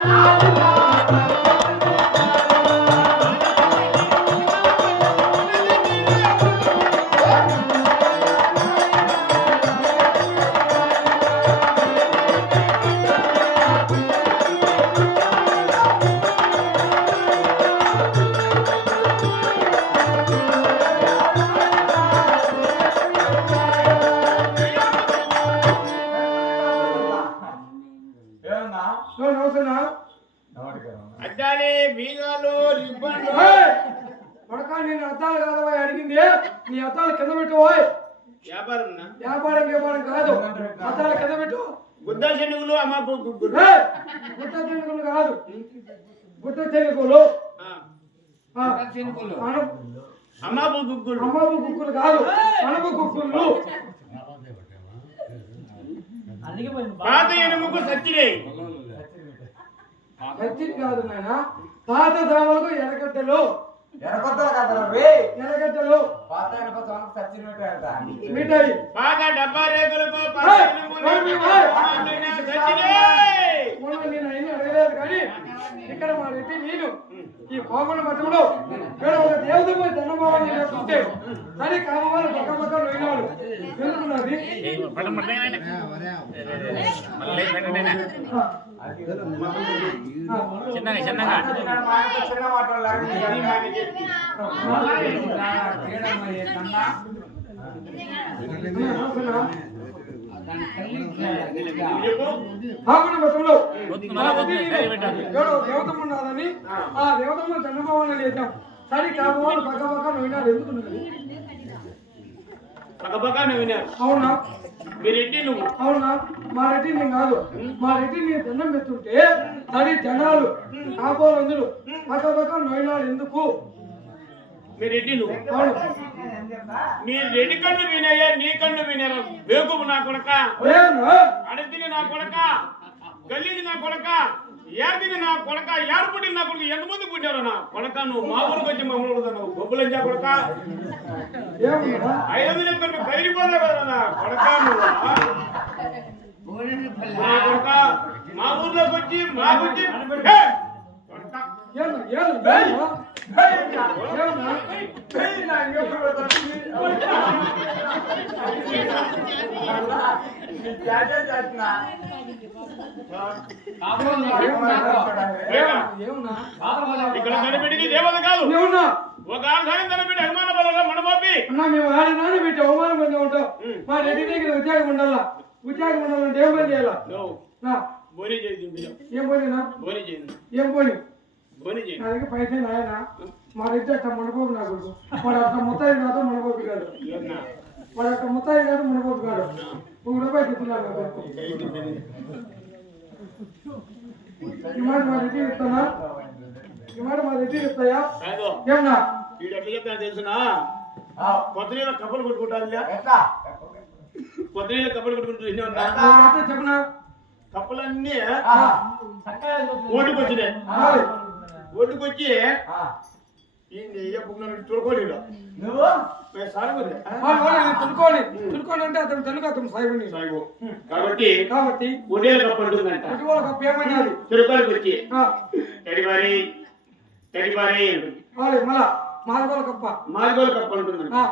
ఏమన్నా నేను అద్దాలు కాదవా అడిగింది. నీ అద్దాలు కింద పెట్టు ఓయ్. వ్యాపారం వ్యాపారం వ్యాపారం కాదు. అద్దాలు కింద పెట్టు. అమ్మ గుగ్గులు ఏయ్! గుట్ట చెనుకులు కాదు. గుగ్గులు మనపు కుక్కులు పాత ఎనుముకు సచ్చిరే కత్తిరి కాదు నాయన. పాత సామాలకు ఎరగట్టెలు డబ్బా రేకులకు నేను అడగలేదు కానీ ఇక్కడ మా రెడ్డి నేను ఈ కోమల మఠంలో ఇక్కడ ఒక దేవత పోయి దండభావాన్ని నేర్చుకుంటే కానీ కామవారు పక్క పక్క ఎందుకున్నది చిన్నగా చిన్న మాటలు దేవతమ్మ ఉన్నదని ఆ దేవతమ్మ దండభావాన్ని లేచాం కానీ కామవారు పక్క పక్క నువ్వు విన్నారు. అవునా? మీ రెడ్డి నువ్వు అవునా? మా రెడ్డి నేను కాదు. మా రెడ్డి నీ దండం పెట్టుంటే సరి జనాలు కాపోలందరూ పక్క పక్క నొయినాడు ఎందుకు? మీ రెడ్డి నువ్వు అవును. నీ రెడ్డి కన్ను వినయ్యా నీ కన్ను వినరా. వేకుపు నా కొడక? అడతిని నా కొడక. గల్లీది నా కొడక. ఏర్దిని నా కొడక. ఏర్పడి నా కొడుకు. ఎంతమంది పుట్టారు నా కొడక? నువ్వు మా ఊరికి వచ్చి మమ్మల్ని నువ్వు గొప్పలంజా కొడక? ఐదు లెక్కలు కదిలిపోతా కదా నా కొడక నువ్వు నా కొడక మా ఊర్లోకి వచ్చి మాకు వచ్చి హే! కొడక. ఏమన్నా? ఏమన్నా? ఏమన్నా? ఏమన్నా? ఏమన్నా? ఏమన్నా? ఇక్కడ కనిపెట్టింది దేవత కాదు ఏమన్నా? ఒక ఆధారం కనిపెట్టి అభిమాన బలంలో మనబాపి అన్నా మేము ఆడనాడు పెట్టి అవమానం పొంది ఉంటాం. మా రెడ్డి దగ్గర ఉద్యోగం ఉండాలా? ఉద్యోగం ఉండాలంటే ఏం పని చేయాలా? బోని చేయి బియ్యం ఏం పోయినా బోని చేయి ఏం పోయి బోని చేయి నా దగ్గర పైసలు నాయన. మా రెడ్డి అట్ట మునపోపు నా కొడుకు. వాడు అట్ట ముత్తాయి కాదు మునపోపు కాదు? వాడు అట్ట ముత్తాయి కాదు మునపోపు కాదు. ఒక రూపాయి తిప్పున్నాను నా కొడుకు. ఈ మాట మా రెడ్డి ఇస్తానా ఏమన్నా? వీడు ఎట్లా చెప్తాను తెలుసునా? కొత్త నీళ్ళ కప్పలు ఎట్లా? కొత్త నీళ్ళ కప్పలు కొట్టుకుంటూ చెప్పనా? కప్పలన్నీ. ఓటుకు వచ్చినాయి. ఓటుకు వచ్చి తుడుకోని అంటే అతను తెలుగు అతను సాయిబుని. సాగు కాబట్టి కాబట్టి ఒడేల కప్ప ఉంటుందంట ఇటీవల కప్ప ఏమైనది తిరుపతికి వచ్చి. ఆ, వాడు మళ్ళా మాదిగోల కప్ప. ఉంటుందంట ఆ,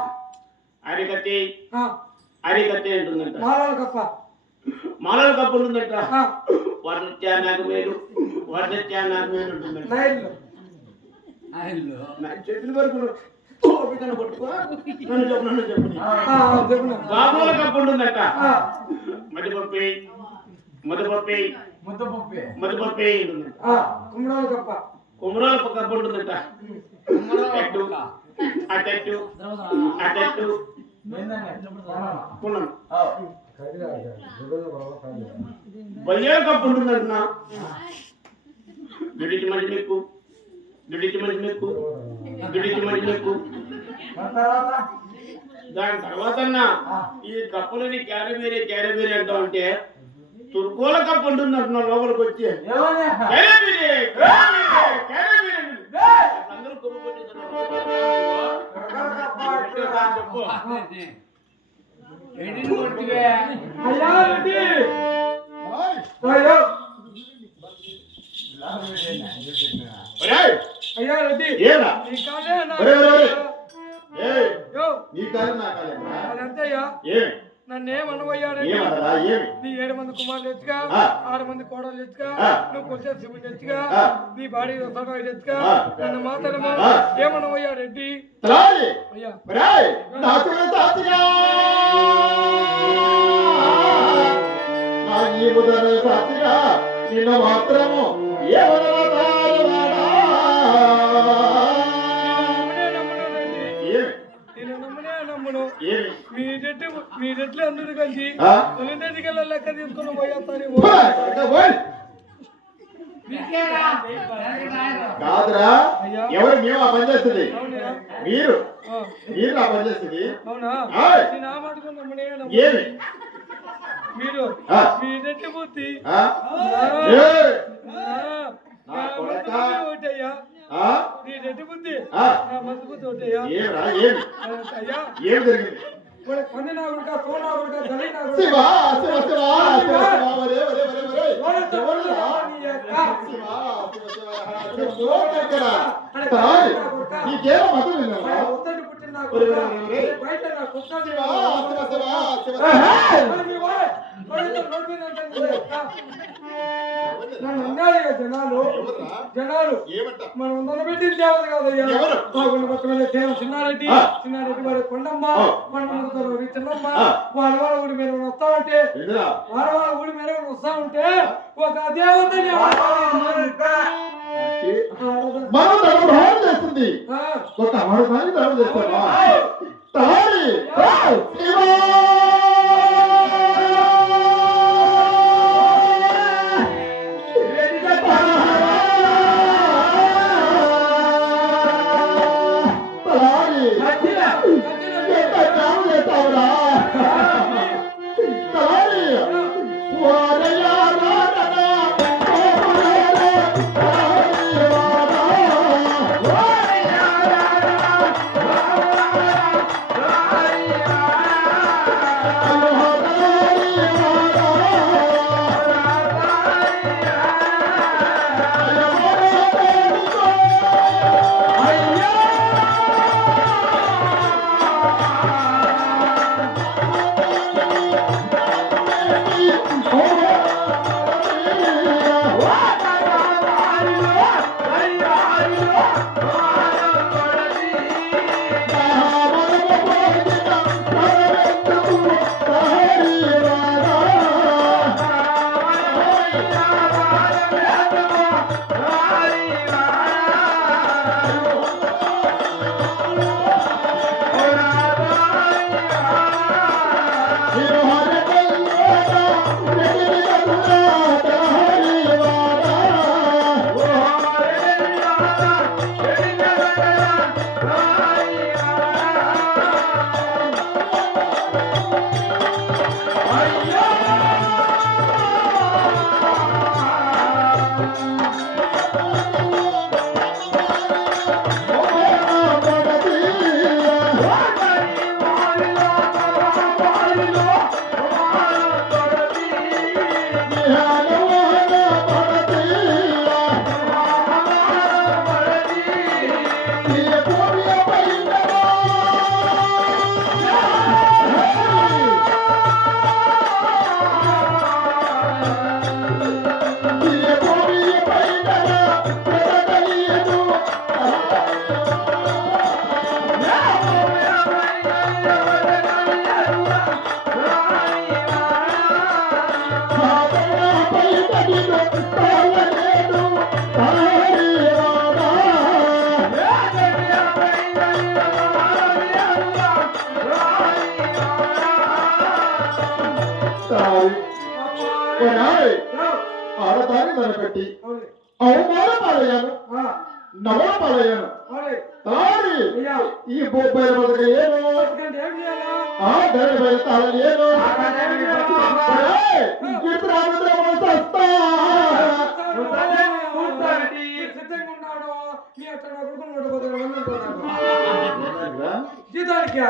అరికత్తి. ఆ, అరికత్తి ఉంటుందంట మాలల కప్ప. మాలల కప్ప ఉంటుందంట. ఆ, వర్షత్యా నాకు మేలు వర్షత్యా నాకు మేలు ఉంటుందంట నైళ్ళు నా చేతుల వరకు ఓపికను పట్టుకో. నన్ను చెప్పు నన్ను చెప్పు. ఆ, ఆ, చెప్పున బాబుల కప్పు ఉంటుందంట. ఆ, మదిపప్పి మదిపప్పి ముద్ద పప్పే మదిపప్పి ఉంటుందంట. ఆ, కుమ్మడాల కప్ప. కుమరాల కప్పు ఉంటుందంట అట్టు అటట్టు అటట్టు పుణం బయ్యాల కప్పు ఉంటుందంట దుడిచి మంచి మెక్కు దుడిచి మంచి మెక్కు దుడిచి మంచి మెక్కు తర్వాత? దాని తర్వాత ఈ కప్పులని క్యారబేరే క్యారబేరే అంటా ఉంటే తుర్కోల కప్పు ఉంటుంది అంటున్నా లోపలికి వచ్చి అయ్యా రెడ్డి ఏరా? నీ కాలే నా నీ కాలం నా ఏమి నన్ను ఏమనవయ్యా రెడ్డి ఏమన్నదా ఏమి నీ ఏడు మంది కుమారులు ఎత్తుగా. ఆరు మంది కోడలు ఎత్తుగా. నువ్వు కొంచెం శివుని ఎత్తుగా. నీ భార్య సొంతం ఎత్తుగా. నన్ను మాత్రమా ఆ. ఏమనవయ్యా రెడ్డి అయ్యా నిన్ను మాత్రము ఏమనరా రెడ్డి మీ రెడ్లు అందరు కలిసి ఆ? తొలింటికల్లా లెక్క తీసుకుని పోయేస్తాను పో, ఇంకా పోయ్. కాదురా. ఎవరు? మేము ఆ పని చేస్తుంది. మీరు. మీరు ఆ పని చేస్తుంది. ఏమి? మీరు. మీ రెడ్డి బుద్ధి ఒకటయ్యా ఆ? నీ రెడ్డి బుద్ధి? నా మందు బుద్ధి ఒకటయ్యా ఏమి జరిగింది? ఇప్పుడు పని నా కొడుక సోన నా కొడుక దళి నా శివ కొడుక శివ శివ శివ శివ ఒరే ఒరే ఒరే ఒరే ఎవరితో ఎవరురా? నీ యొక్క శివ శివ శివ శివ శివ దగ్గర తాయి నీకేమో మతం మరి విన్నావా ఉత్తడి పుట్టిన నా ఒరే, కొడుక ఒరే, ఒరే. బయట నా కుక్క శివ శివ నన్ను అన్నారు ఇక జనాలు? జనాలు. ఏమంట? మనం వందలు పెట్టిన దేవత కాదయ్యా పక్కన దేవ చిన్నారెడ్డి. చిన్నారెడ్డి వారి కొండమ్మ. కొండమ్మ రవి చిన్నమ్మ వాళ్ళ ఊడి మీద వస్తా ఉంటే వాళ్ళ ఊడి మీద వస్తా ఉంటే ఒక దేవతని ఆరాధన. మనం ధర్మభావం చేస్తుంది. ఒక శివ ఆడదాన్ని నిలబెట్టి. అవమాన పాలయ్యాను నవల పాలయ్యాను అయ్యా. ఈ బొబ్బాయి బతక ఏను ఎందుకంటే ఏం చేయాలా? ఆ ధర వెళ్తాను ఏను ఏం చేయాలా? ఒరేయ్, ఇప్పుడు రామద్రమణ సస్తా సిద్ధంగా ఉన్నాడు మీ అక్కడ నా కొడుకుని కొట్టుకుపోతాడు, వందనుకున్నాడు. జీతానికా?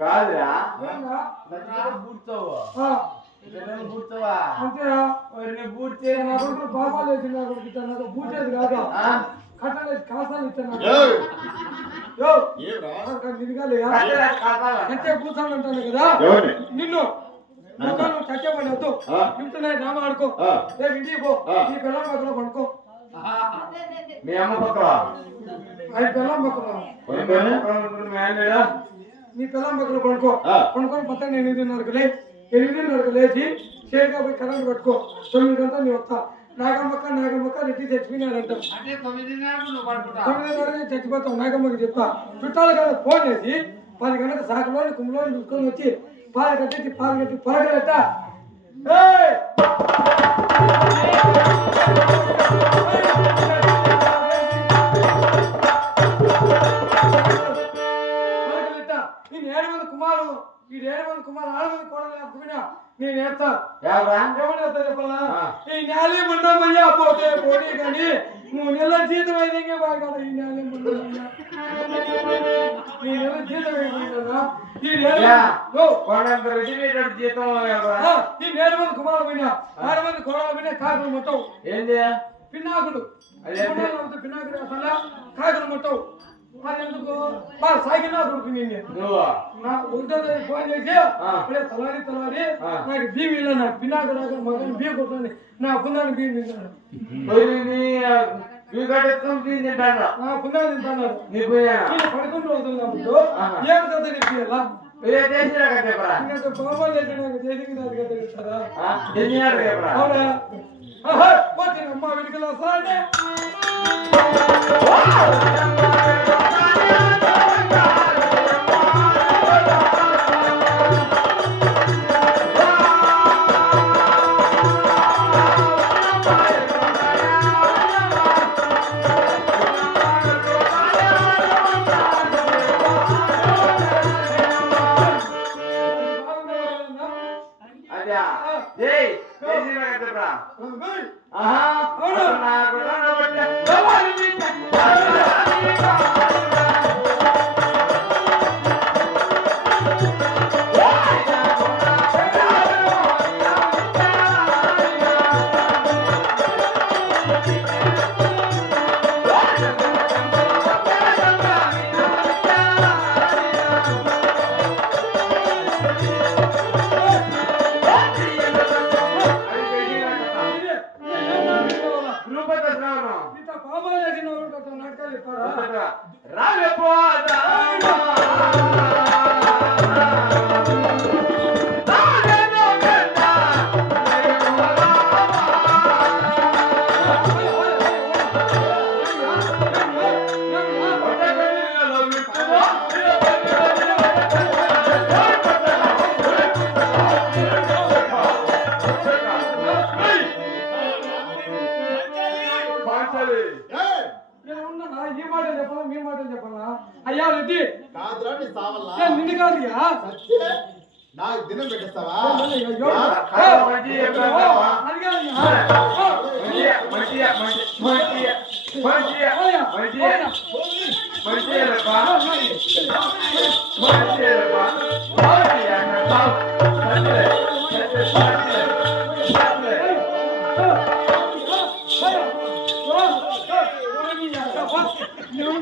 కాదురా. కూర్చోవా? అంతేనా నా కొడుకు బాబాలు వేసి నా కొడుకు కాదు కాసాలు కట్టెలా కాపాలా? కట్టే కూర్చొని అంటాను కదా? ఎవరిని? నిన్ను ముఖాలు కట్టేపడి వద్దు. ఆడుకో. రేపు ఇంటికి పో. ఆ. నీ పిల్లల పక్కన పడుకో. మీ అమ్మ పక్కన? నీ పడుకో. పడుకొని పక్కన నేను ఎనిమిదిన్నరకు లే ఎనిమిదిన్నరకు లేచి షేర్గా పోయి కరెంట్ పట్టుకో. తొమ్మిది గంటలు నీ వస్తా. నాగమ్మక్క నాగమ్మక్క రెడ్డి చచ్చిపోయినారంట తొమ్మిదిన్నరకు చచ్చిపోతాం నాగమ్మకి చెప్తా. చుట్టాలు కదా ఫోన్ చేసి పది గంటలకు సాకులోని కుమ్మలోని చూసుకొని వచ్చి పాలు కట్టేసి పాలు కట్టి పలకలెట్ట ఏయ్! ఈ మంది కుమారు ఆరు మంది కోడలు లేకపోయినా నేను ఏడ్తా. ఎవరా ఏమన్నా చెప్పాలా. ఈ నేలి పోతే పోటీ కానీ మూడు నెలల జీతం అయితే బాగా ఈ నేలి ముండమయ్యా. ఈ నెల జీతం అయిపోయిందా ఈ నేల ఈ మంది కుమారులు పోయినా ఆరు మంది కోడలు పోయినా కాకులు మొత్తం. ఏం చేయ పిన్నాకుడు పిన్నాకుడు కాకులు మొత్తం. ఎందుకు బాగా సాగినా కొడుకు నిన్ను. నా ఒకటో ఫోన్ చేసి ఆ. అప్పుడే తలారి తలారి. నాకు బియ్యం ఇలా నా పినాక రాక మగని బియ్యం కొట్టాను నా పుందాన్ని కట్టేసుకొని తింటాను నా పుందాన్ని పడుకుంటూ. ఏం నాకు నాకు అవునా? అమ్మ వెనుకల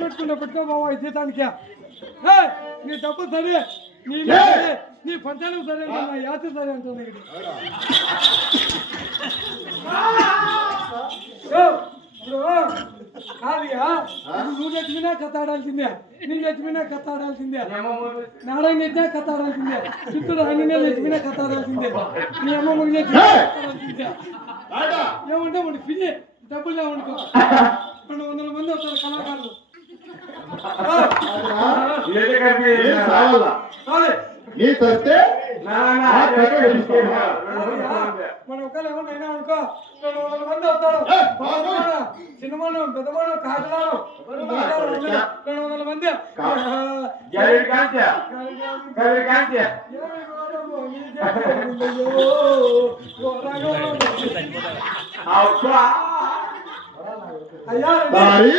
పెట్టుకున్న పెట్టుకో బాబా జీతానికి ఏయ్, నీ డబ్బు సరే నీ ఇల్లు సరే నీ పంచాయతీ సరే నా యాత్ర సరే ఇది. ఓ, ఇప్పుడు కాదుగా నువ్వు తెచ్చిపోయినా కత్తాడాల్సిందే. నేను తెచ్చిపోయినా కత్తాడాల్సిందే. నారాయణ ఎత్తే కత్తాడాల్సిందే. చిత్తూరు ఆయన తెచ్చిపోయినా కత్తాడాల్సిందే. నీ అమ్మ కత్తాడాల్సిందే. రాయడా? ఏమంటే మనకి పిల్లి డబ్బులు లేవనుకో. రెండు వందల మంది వస్తారు కళాకారులు. నీ చస్తే మన ఒకళ్ళు ఏమన్నా అనుకో. రెండు వందల మంది వస్తారు. చిన్నవాడు పెద్దవాడు కాకినాడు రెండు వందల మంది గరీబ్ దారి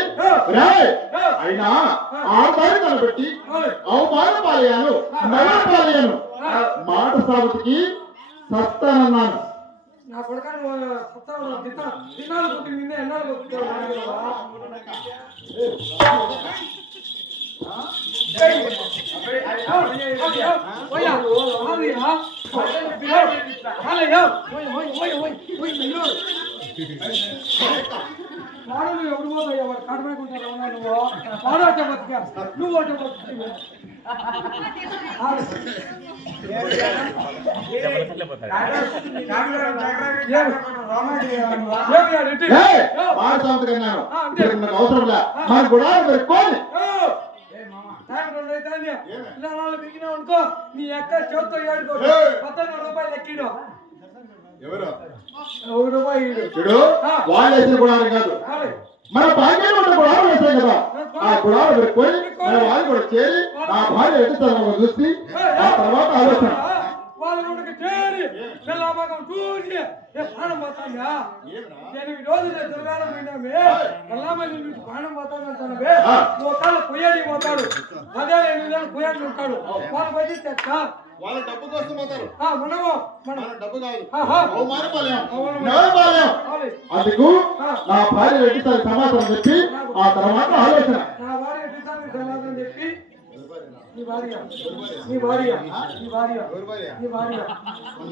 అయినా ఆడదారి కనబెట్టి ఓయ్, అవమాన పాలయాను నల్ల పాలయాను మాట సాగుతికి సస్తానన్నాను నా కొడుక నువ్వు సత్తావు తిన్నా తిన్నాను పుట్టి నిన్నే ఎన్నాళ్ళు పుట్టావు వాడు ఎవరు పోతాయ్యా వాడు కడమైకుంటారు? నువ్వు? వాడు అట్ట బతికా నువ్వు అట్ట బతుకు అవసరం మన అనుకో. నీ ఎక్క చేత్తో ఏడుకో. పద్దెనిమిది రూపాయలు ఎక్కిడు. ఎవరు? వాళ్ళు వేసిన కాదు. మన భాగ్యం ఉన్న వేసాం కదా. ఆ పెట్టుకొని మన వాళ్ళు కూడా చేరి నా భార్య ఎదుగుతాను చూసి ఆ తర్వాత ఆలోచన. వాళ్ళ ముందుకు చేరి చూసి ప్రాణం ఆ. పొయ్యడి పోతాడు అదే పొయ్యడి ఉంటాడు. వాళ్ళు తెచ్చ వాళ్ళ డబ్బు కోసం పోతారు. మనం డబ్బు కాదు. అందుకు నా భార్య ఎదుగుతాను సమాచారం చెప్పి ఆ తర్వాత ఆలోచన. నా భార్య ఎట్టిస్తాను సమాధానం చెప్పి నీ భార్య నీ భార్య నీ భార్య నీ భార్య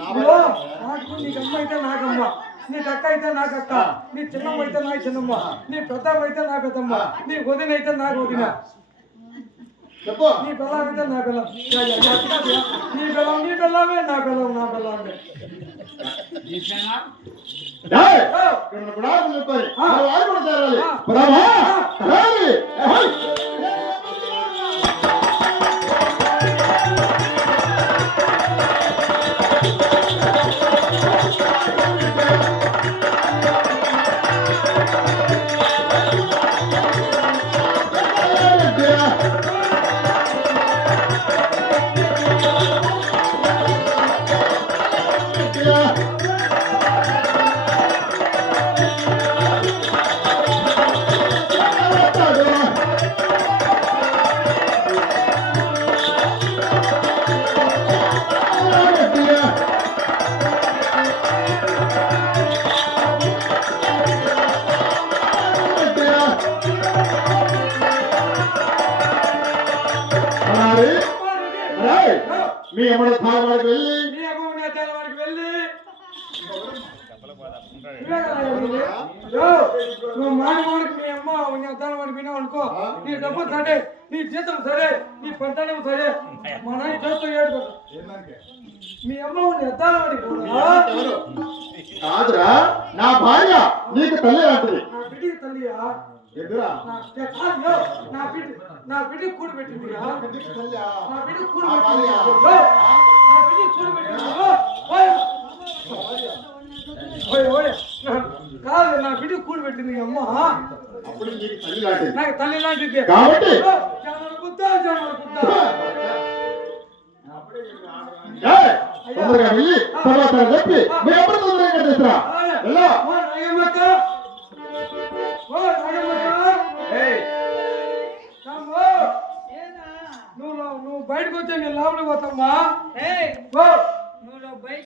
ఇదిగో, నాకు నీకు అమ్మ అయితే నాకమ్మ నీ అక్క అయితే నాకు అక్క నీ చిన్నమ్మ అయితే నాకు చిన్నమ్మ నీ పెద్దమ్మ అయితే నా పెద్దమ్మ నీ వదిన అయితే నాకు వదిన. చెప్పు. నీ అయితే నా యా. నీ పిల్లం నీ పిల్లమే నా పిల్లం నా చెప్పాలి వాళ్ళు కూడా చేరాలి మీ అమ్మడ స్థానానికి వెళ్ళి నువ్వు మీ అమ్మ అనుకో నీ డబ్బు సరే నీ జీతం సరే నీ సరే మా నాయన చేస్తూ మీ అమ్మ? కాదురా నా భార్య నీకు తల్లి లాంటిది నా బిడ్డకి తల్లియా ఎదురా నా ఏ కాదు, యో, నా బిడ్డ నా బిడ్డకి కూడి పెట్టిందియా ఇంటికి తల్లి నా బిడ్డకి కూడి నా పెట్టింది భార్య. యో, నా బిడ్డకి కూడి పెట్టింది యో, ఓయ్. ఓయ్, ఓయ్. కాదు నా బిడ్డకి కూడి పెట్టింది ఈ అమ్మ అప్పుడు నీకు తల్లి లాంటిది నాకు తల్లి లాంటిది కాబట్టి యో, బయటకు వచ్చాను నేను పోతామ్మా.